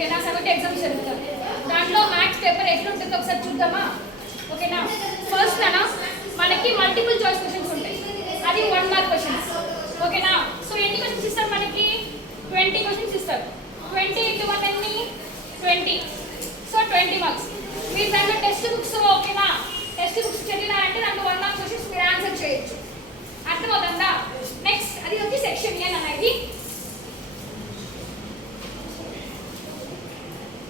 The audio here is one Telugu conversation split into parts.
ఓకేనా సగటు ఎగ్జామ్స్ జరుగుతాయి దాంట్లో మ్యాథ్స్ పేపర్ ఎట్లుంటుందో ఒకసారి చూద్దామా ఓకేనా ఫస్ట్ అనా మనకి మల్టిపుల్ చాయిస్ క్వశ్చన్స్ ఉంటాయి అది 1 మార్క్ క్వశ్చన్స్ ఓకేనా సో ఎన్ని క్వశ్చన్స్ ఇస్తారు మనకి 20 క్వశ్చన్స్ ఇస్తారు 20 into 1 ఎన్ని 20 సో 20 మార్క్స్ మీరు దాంట్లో టెక్స్ట్ బుక్స్ ఓకేనా టెక్స్ట్ బుక్స్ చదివినారంటే దాంట్లో 1 మార్క్ క్వశ్చన్స్ మీరు ఆన్సర్ చేయొచ్చు అర్థమవుతుందా నెక్స్ట్ అది వచ్చి సెక్షన్ ఏ అనేది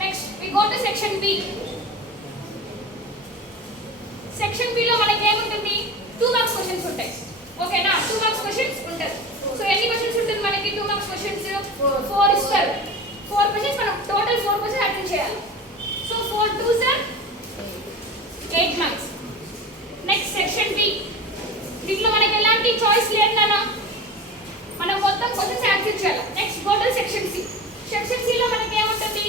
next we go to section B section B లో మనకి ఏముంటుంది 2 మార్క్స్ క్వశ్చన్స్ ఉంటాయి ఓకేనా 2 మార్క్స్ క్వశ్చన్స్ ఉంటాయి సో ఎన్ని క్వశ్చన్స్ ఉంటుంది మనకి 2 మార్క్స్ క్వశ్చన్స్ 4 ఇస్తారు 4 క్వశ్చన్స్ మనం టోటల్ 4 క్వశ్చన్స్ అటెండ్ చేయాలి so 4 2s are 8 marks next section B దీంట్లో మనకి ఎలాంటి చాయిస్ లేదు నానా మనం మొత్తం క్వశ్చన్స్ ఆన్సర్ చేయాలి next go to section C section C లో మనకి ఏముంటుంది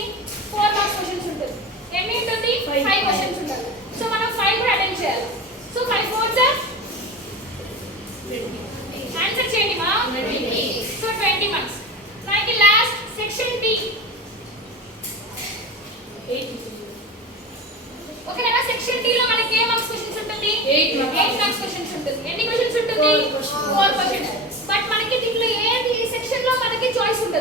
4 మార్క్స్ క్వశ్చన్స్ ఉంటుంది ఎన్ని ఉంటుంది 5 క్వశ్చన్స్ ఉంటుంది సో మనం 5 కూడా అటెండ్ చేయాలి సో 5 4s are ఆన్సర్ చేయండి మా 20 సో 20 మార్క్స్ మనకి లాస్ట్ సెక్షన్ డి 8 ఓకేనా సెక్షన్ డి లో మనకి ఏ మార్క్స్ క్వశ్చన్స్ ఉంటుంది 8 మార్క్స్ క్వశ్చన్స్ ఉంటుంది ఎన్ని క్వశ్చన్స్ ఉంటుంది 4 క్వశ్చన్స్ బట్ మనకి దీంట్లో ఏది ఈ సెక్షన్ లో మనకి చాయిస్ ఉంటుంది